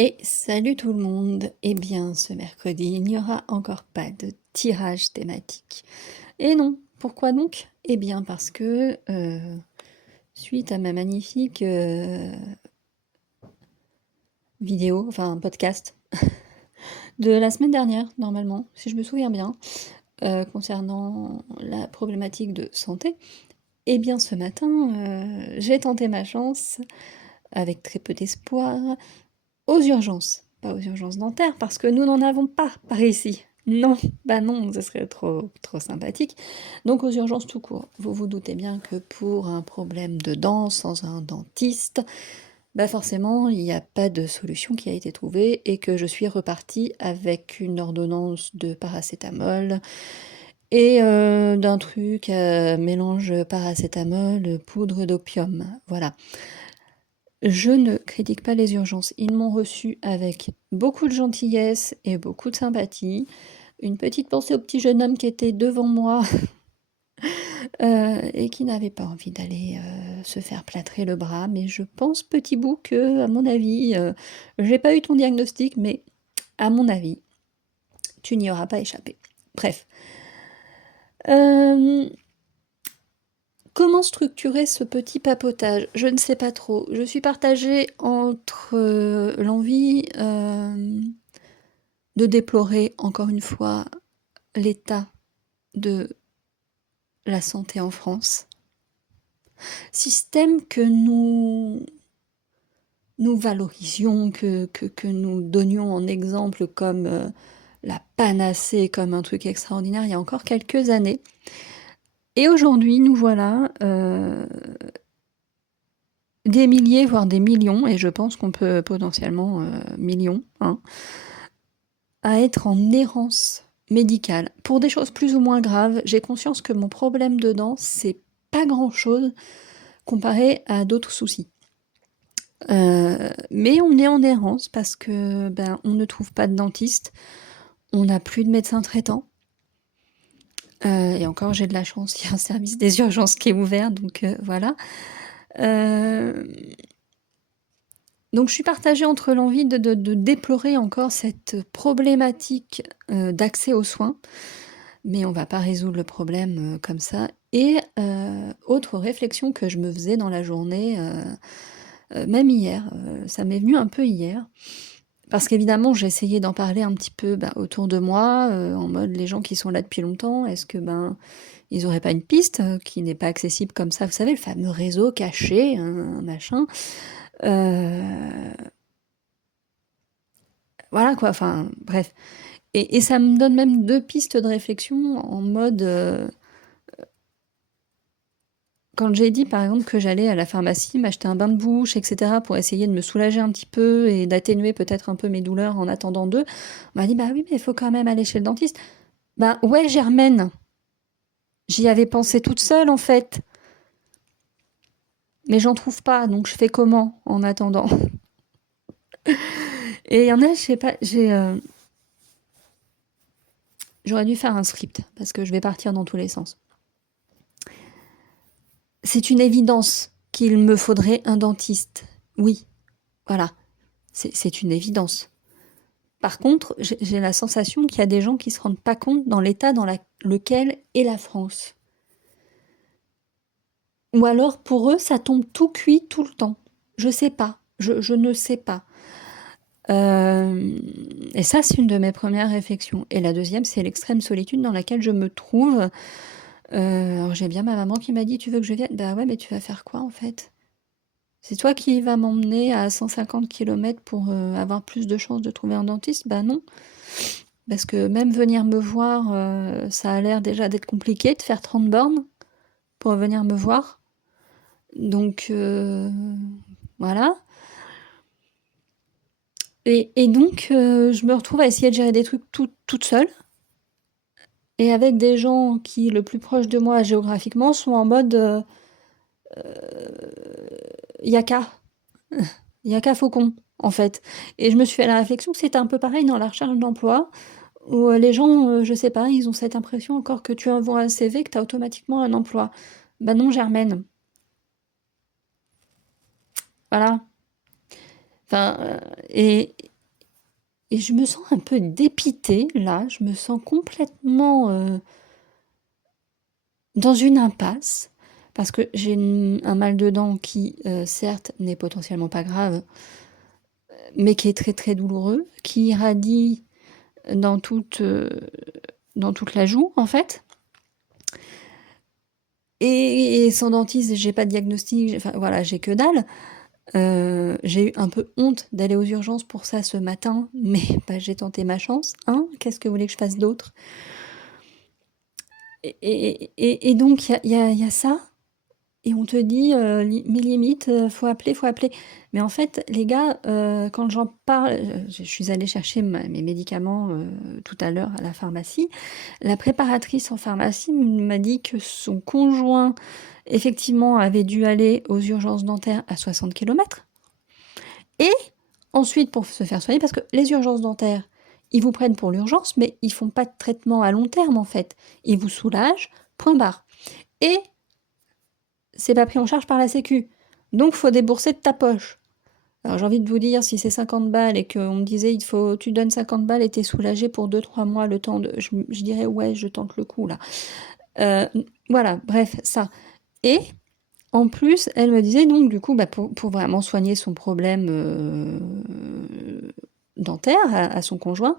Et salut tout le monde! Eh bien, ce mercredi, il n'y aura encore pas de tirage thématique. Et non, pourquoi donc? Eh bien, parce que suite à ma magnifique vidéo, enfin podcast, de la semaine dernière, normalement, si je me souviens bien, concernant la problématique de santé, eh bien, ce matin, j'ai tenté ma chance, avec très peu d'espoir, aux urgences. Pas aux urgences dentaires, parce que nous n'en avons pas par ici. Non, bah non, ce serait trop sympathique. Donc aux urgences tout court. Vous vous doutez bien que pour un problème de dents sans un dentiste, bah forcément, il n'y a pas de solution qui a été trouvée et que je suis repartie avec une ordonnance de paracétamol et d'un truc mélange paracétamol, poudre d'opium. Voilà. Je ne critique pas les urgences. Ils m'ont reçue avec beaucoup de gentillesse et beaucoup de sympathie. Une petite pensée au petit jeune homme qui était devant moi et qui n'avait pas envie d'aller se faire plâtrer le bras. Mais je pense, petit bout, que, à mon avis, j'ai pas eu ton diagnostic, mais à mon avis, tu n'y auras pas échappé. Bref. Comment structurer ce petit papotage? Je ne sais pas trop. Je suis partagée entre l'envie de déplorer, encore une fois, l'état de la santé en France. Système que nous valorisions, que nous donnions en exemple comme la panacée, comme un truc extraordinaire il y a encore quelques années. Et aujourd'hui, nous voilà des milliers, voire des millions, et je pense qu'on peut potentiellement millions, hein, à être en errance médicale. Pour des choses plus ou moins graves, j'ai conscience que mon problème de dents, c'est pas grand-chose comparé à d'autres soucis. Mais on est en errance parce que ben, on ne trouve pas de dentiste, on n'a plus de médecin traitant. Et encore, j'ai de la chance, il y a un service des urgences qui est ouvert, donc voilà. Donc je suis partagée entre l'envie de déplorer encore cette problématique d'accès aux soins, mais on va pas résoudre le problème comme ça. Et autre réflexion que je me faisais dans la journée, même hier, ça m'est venu un peu hier, parce qu'évidemment j'ai essayé d'en parler un petit peu autour de moi, en mode les gens qui sont là depuis longtemps, est-ce que ils auraient pas une piste qui n'est pas accessible comme ça, vous savez, le fameux réseau caché, un machin. Voilà quoi, enfin bref. Et ça me donne même deux pistes de réflexion en mode... quand j'ai dit par exemple que j'allais à la pharmacie m'acheter un bain de bouche, etc., pour essayer de me soulager un petit peu et d'atténuer peut-être un peu mes douleurs en attendant d'eux, on m'a dit bah oui mais il faut quand même aller chez le dentiste. Bah ouais Germaine, j'y avais pensé toute seule en fait. Mais j'en trouve pas, donc je fais comment en attendant? Et il y en a, je sais pas, j'aurais dû faire un script, parce que je vais partir dans tous les sens. C'est une évidence qu'il me faudrait un dentiste. Oui, voilà, c'est une évidence. Par contre, j'ai la sensation qu'il y a des gens qui ne se rendent pas compte dans l'état dans lequel est la France. Ou alors, pour eux, ça tombe tout cuit tout le temps. Je sais pas, je ne sais pas. Et ça, c'est une de mes premières réflexions. Et la deuxième, c'est l'extrême solitude dans laquelle je me trouve. Alors j'ai bien ma maman qui m'a dit: «Tu veux que je vienne?» Bah ouais, mais tu vas faire quoi en fait? C'est toi qui vas m'emmener à 150 kilomètres pour avoir plus de chances de trouver un dentiste? Bah non. Parce que même venir me voir, ça a l'air déjà d'être compliqué de faire 30 bornes pour venir me voir. Donc voilà. Et donc je me retrouve à essayer de gérer des trucs toute seule. Et avec des gens qui, le plus proche de moi géographiquement, sont en mode yaka. Yaka faucon, en fait. Et je me suis fait la réflexion que c'était un peu pareil dans la recherche d'emploi, où les gens, je sais pas, ils ont cette impression encore que tu envoies un CV, que tu as automatiquement un emploi. Bah non, Germaine. Voilà. Enfin, Et je me sens un peu dépitée, là, je me sens complètement dans une impasse, parce que j'ai un mal de dents qui, certes, n'est potentiellement pas grave, mais qui est très très douloureux, qui irradie dans toute la joue, en fait. Et sans dentiste, j'ai pas de diagnostic, enfin voilà, j'ai que dalle. J'ai eu un peu honte d'aller aux urgences pour ça ce matin, mais bah, j'ai tenté ma chance, hein. Qu'est-ce que vous voulez que je fasse d'autre? Et donc, il y a ça, et on te dit, mais limite, faut appeler, faut appeler. Mais en fait, les gars, quand j'en parle, je suis allée chercher mes médicaments tout à l'heure à la pharmacie. La préparatrice en pharmacie m'a dit que son conjoint, effectivement, avait dû aller aux urgences dentaires à 60 km. Et ensuite, pour se faire soigner, parce que les urgences dentaires, ils vous prennent pour l'urgence, mais ils font pas de traitement à long terme, en fait. Ils vous soulagent, point barre. Et c'est pas pris en charge par la Sécu. Donc, faut débourser de ta poche. Alors, j'ai envie de vous dire, si c'est 50 balles et qu'on me disait, tu donnes 50 balles et t'es soulagé pour 2-3 mois le temps de. Je dirais, ouais, je tente le coup, là. Euh, voilà, bref, ça. Et en plus, elle me disait, donc, du coup, bah, pour vraiment soigner son problème dentaire à son conjoint,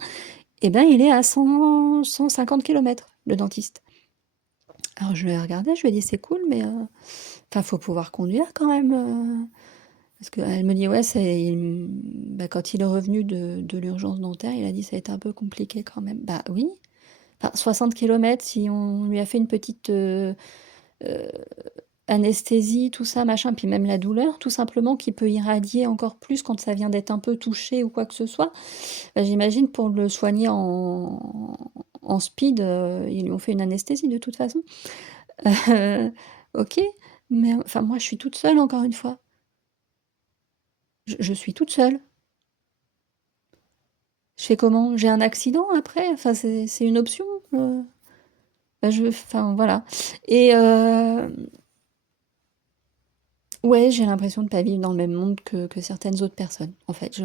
eh ben, il est à 150 km, le dentiste. Alors, je l'ai regardé, je lui ai dit, c'est cool, mais enfin, faut pouvoir conduire quand même. Parce qu'elle me dit, ouais, bah, quand il est revenu de l'urgence dentaire, il a dit, ça a été un peu compliqué quand même. Bah oui. Enfin, 60 km, si on lui a fait une petite euh, anesthésie, tout ça, machin, puis même la douleur, tout simplement, qui peut irradier encore plus quand ça vient d'être un peu touché ou quoi que ce soit. Bah, j'imagine pour le soigner en speed, ils lui ont fait une anesthésie de toute façon. Euh, ok, mais enfin, moi, je suis toute seule, encore une fois. Je suis toute seule. Je fais comment? J'ai un accident après? Enfin, c'est une option? Bah, enfin, voilà. Et ouais, j'ai l'impression de pas vivre dans le même monde que certaines autres personnes. En fait,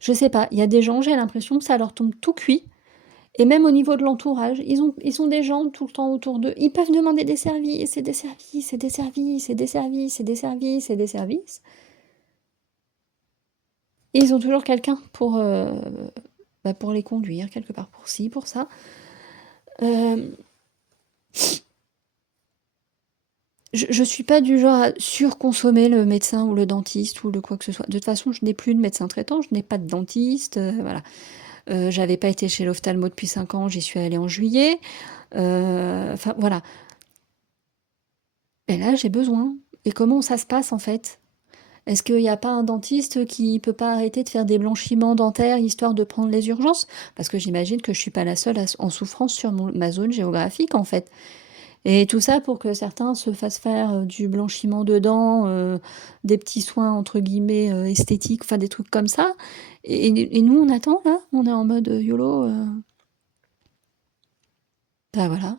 je sais pas. Il y a des gens, j'ai l'impression que ça leur tombe tout cuit. Et même au niveau de l'entourage, ils sont des gens tout le temps autour d'eux. Ils peuvent demander des services, et des services, et des services, et des services, et des services, et des services. Et ils ont toujours quelqu'un pour les conduire, quelque part, pour ci, pour ça. Euh, je suis pas du genre à surconsommer le médecin ou le dentiste ou le quoi que ce soit. De toute façon, je n'ai plus de médecin traitant, je n'ai pas de dentiste, voilà. J'avais pas été chez l'ophtalmo depuis 5 ans, j'y suis allée en juillet. Enfin, voilà. Et là, j'ai besoin. Et comment ça se passe, en fait? Est-ce qu'il n'y a pas un dentiste qui peut pas arrêter de faire des blanchiments dentaires histoire de prendre les urgences? Parce que j'imagine que je suis pas la seule en souffrance sur ma zone géographique, en fait. Et tout ça pour que certains se fassent faire du blanchiment de dents, des petits soins entre guillemets esthétiques, enfin des trucs comme ça. Et nous, on attend là, on est en mode YOLO. Bah voilà.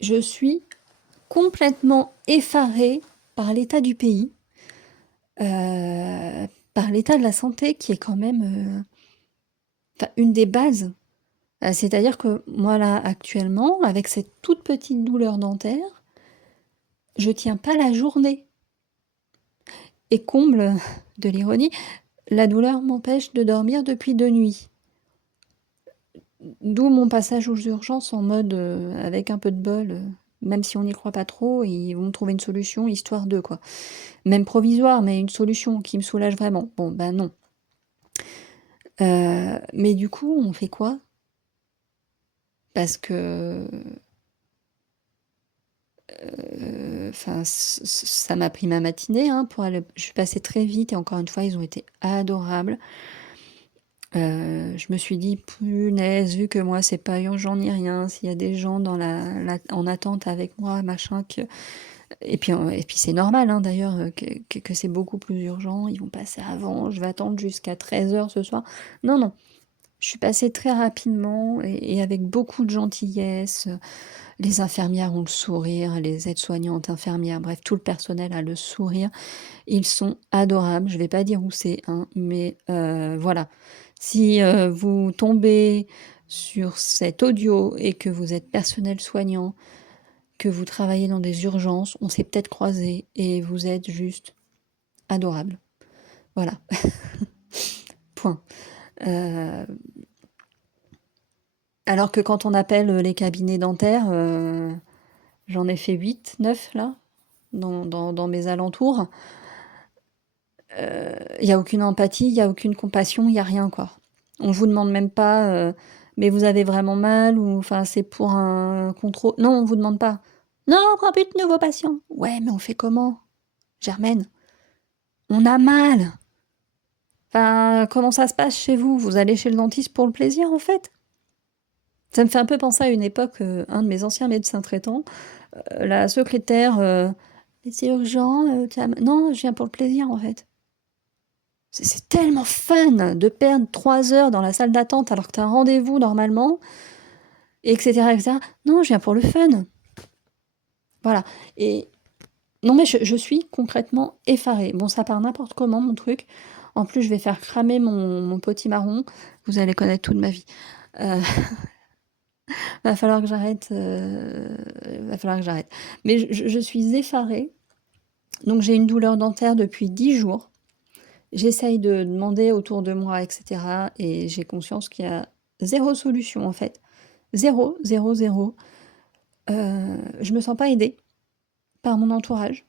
Je suis complètement effarée par l'état du pays, euh, par l'état de la santé qui est quand même enfin, une des bases. C'est-à-dire que moi là, actuellement, avec cette toute petite douleur dentaire, je tiens pas la journée. Et comble de l'ironie, la douleur m'empêche de dormir depuis 2 nuits. D'où mon passage aux urgences en mode avec un peu de bol, même si on n'y croit pas trop, ils vont me trouver une solution histoire de quoi. Même provisoire, mais une solution qui me soulage vraiment. Bon, ben non. Mais du coup, on fait quoi? Parce que enfin, ça m'a pris ma matinée hein, pour aller. Je suis passée très vite et encore une fois, ils ont été adorables. Je me suis dit: «Punaise, vu que moi c'est pas urgent ni rien, s'il y a des gens dans en attente avec moi, machin que» et puis c'est normal, hein, d'ailleurs, que c'est beaucoup plus urgent, ils vont passer avant, je vais attendre jusqu'à 13h ce soir. Non, non, Je suis passée très rapidement et avec beaucoup de gentillesse. Les infirmières ont le sourire, les aides-soignantes, infirmières, bref, tout le personnel a le sourire. Ils sont adorables, je vais pas dire où c'est, hein, mais voilà. Si vous tombez sur cet audio et que vous êtes personnel soignant, que vous travaillez dans des urgences, on s'est peut-être croisés et vous êtes juste adorable. Voilà. Point. Alors que quand on appelle les cabinets dentaires, j'en ai fait 8, 9 là, dans mes alentours. Il n'y a aucune empathie, il n'y a aucune compassion, il n'y a rien, quoi. On vous demande même pas, mais vous avez vraiment mal ou enfin c'est pour un contrôle. Non, on vous demande pas. Non, on prend plus de nouveaux patients. Ouais, mais on fait comment, Germaine? On a mal. Enfin, comment ça se passe chez vous? Vous allez chez le dentiste pour le plaisir, en fait? Ça me fait un peu penser à une époque, un de mes anciens médecins traitants, la secrétaire, mais c'est urgent, non, je viens pour le plaisir, en fait. C'est tellement fun de perdre 3 heures dans la salle d'attente alors que tu as un rendez-vous normalement, etc., etc. Non, je viens pour le fun. Voilà. Et non, mais je suis concrètement effarée. Bon, ça part n'importe comment, mon truc. En plus, je vais faire cramer mon potimarron. Vous allez connaître toute ma vie. Euh, va falloir que j'arrête. Va falloir que j'arrête. Mais je suis effarée. Donc, j'ai une douleur dentaire depuis 10 jours. J'essaye de demander autour de moi, etc. Et j'ai conscience qu'il y a zéro solution, en fait. Zéro, zéro, zéro. Je me sens pas aidée par mon entourage.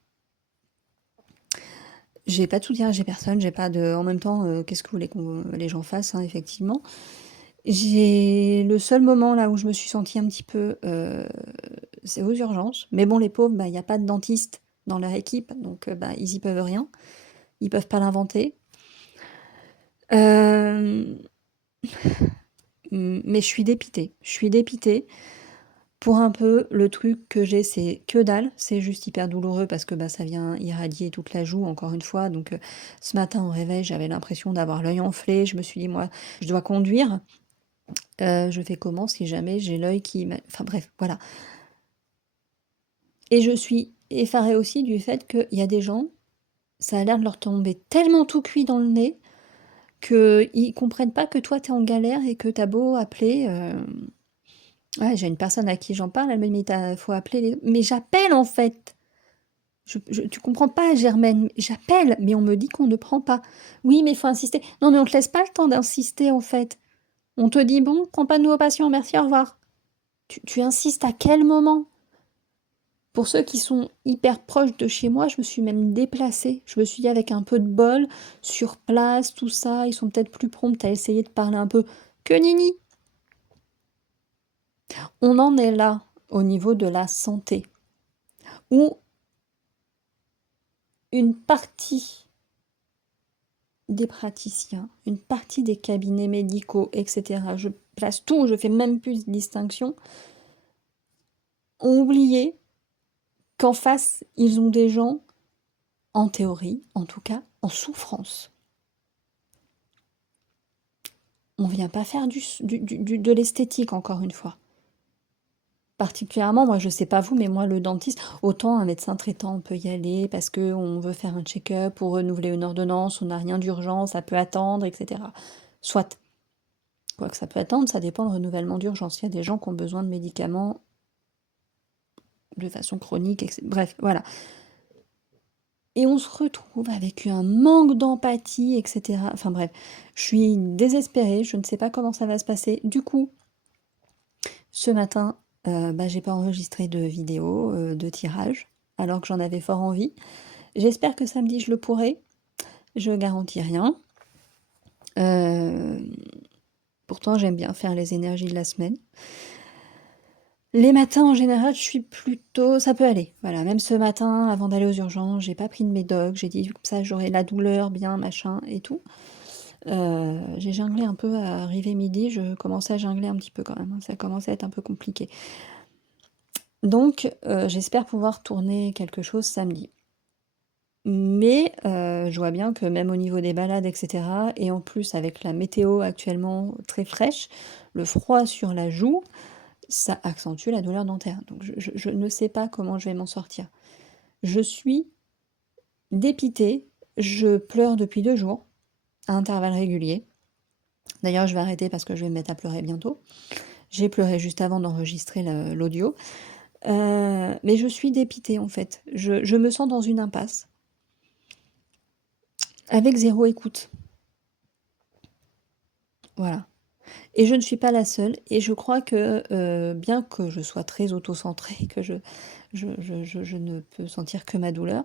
J'ai pas de soutien, j'ai personne, j'ai pas de. En même temps, qu'est-ce que vous voulez que les gens fassent, hein, effectivement. J'ai le seul moment là où je me suis sentie un petit peu, c'est aux urgences. Mais bon, les pauvres, bah, il n'y a pas de dentiste dans leur équipe, donc bah, ils y peuvent rien. Ils peuvent pas l'inventer. Euh, mais je suis dépitée. Je suis dépitée. Pour un peu, le truc que j'ai, c'est que dalle. C'est juste hyper douloureux parce que bah, ça vient irradier toute la joue, encore une fois. Donc ce matin au réveil, j'avais l'impression d'avoir l'œil enflé. Je me suis dit, moi, je dois conduire. Je fais comment si jamais j'ai l'œil qui... Enfin bref, voilà. Et je suis effarée aussi du fait qu'il y a des gens, ça a l'air de leur tomber tellement tout cuit dans le nez qu'ils comprennent pas que toi, t'es en galère et que t'as beau appeler... Ouais, j'ai une personne à qui j'en parle, elle me dit, mais faut appeler les... Mais j'appelle en fait. Tu comprends pas, Germaine, j'appelle, mais on me dit qu'on ne prend pas. Oui, mais il faut insister. Non, mais on te laisse pas le temps d'insister, en fait. On te dit, bon, prends pas de nouveaux patients, merci, au revoir. Tu insistes à quel moment? Pour ceux qui sont hyper proches de chez moi, je me suis même déplacée. Je me suis dit, avec un peu de bol, sur place, tout ça, ils sont peut-être plus prompts à essayer de parler un peu que Nini. On en est là, au niveau de la santé, où une partie des praticiens, une partie des cabinets médicaux, etc., je place tout, je fais même plus de distinction, ont oublié qu'en face, ils ont des gens, en théorie, en tout cas, en souffrance. On vient pas faire de l'esthétique, encore une fois. Particulièrement, moi, je sais pas vous, mais moi, le dentiste, autant un médecin traitant, on peut y aller parce qu'on veut faire un check-up pour renouveler une ordonnance, on n'a rien d'urgent, ça peut attendre, etc. Soit. Quoique ça peut attendre, ça dépend le renouvellement d'urgence. Il y a des gens qui ont besoin de médicaments de façon chronique, etc. Bref, voilà. Et on se retrouve avec un manque d'empathie, etc. Enfin bref, je suis désespérée, je ne sais pas comment ça va se passer. Du coup, ce matin, bah, j'ai pas enregistré de vidéo de tirage, alors que j'en avais fort envie. J'espère que samedi je le pourrai. Je garantis rien. Pourtant, j'aime bien faire les énergies de la semaine. Les matins, en général, je suis plutôt... Ça peut aller. Voilà, même ce matin, avant d'aller aux urgences, j'ai pas pris de médoc. J'ai dit, comme ça, j'aurai la douleur, bien, machin, et tout. J'ai junglé un peu à arriver midi. Je commençais à jongler un petit peu quand même, hein. Ça commençait à être un peu compliqué. Donc, j'espère pouvoir tourner quelque chose samedi. Mais je vois bien que même au niveau des balades et cetera et en plus avec la météo actuellement très fraîche, le froid sur la joue, ça accentue la douleur dentaire. Donc je ne sais pas comment je vais m'en sortir. Je suis dépitée, je pleure depuis 2 jours, à intervalles réguliers. D'ailleurs, je vais arrêter parce que je vais me mettre à pleurer bientôt. J'ai pleuré juste avant d'enregistrer l'audio. Mais je suis dépitée en fait. Je me sens dans une impasse, avec 0 écoute. Voilà. Et je ne suis pas la seule et je crois que, bien que je sois très auto-centrée, que je ne peux sentir que ma douleur,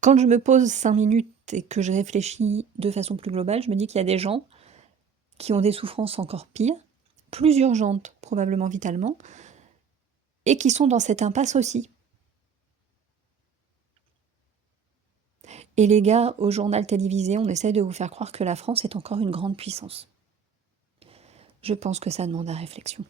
quand je me pose 5 minutes et que je réfléchis de façon plus globale, je me dis qu'il y a des gens qui ont des souffrances encore pires, plus urgentes probablement vitalement, et qui sont dans cette impasse aussi. Et les gars, au journal télévisé, on essaye de vous faire croire que la France est encore une grande puissance. Je pense que ça demande à réflexion.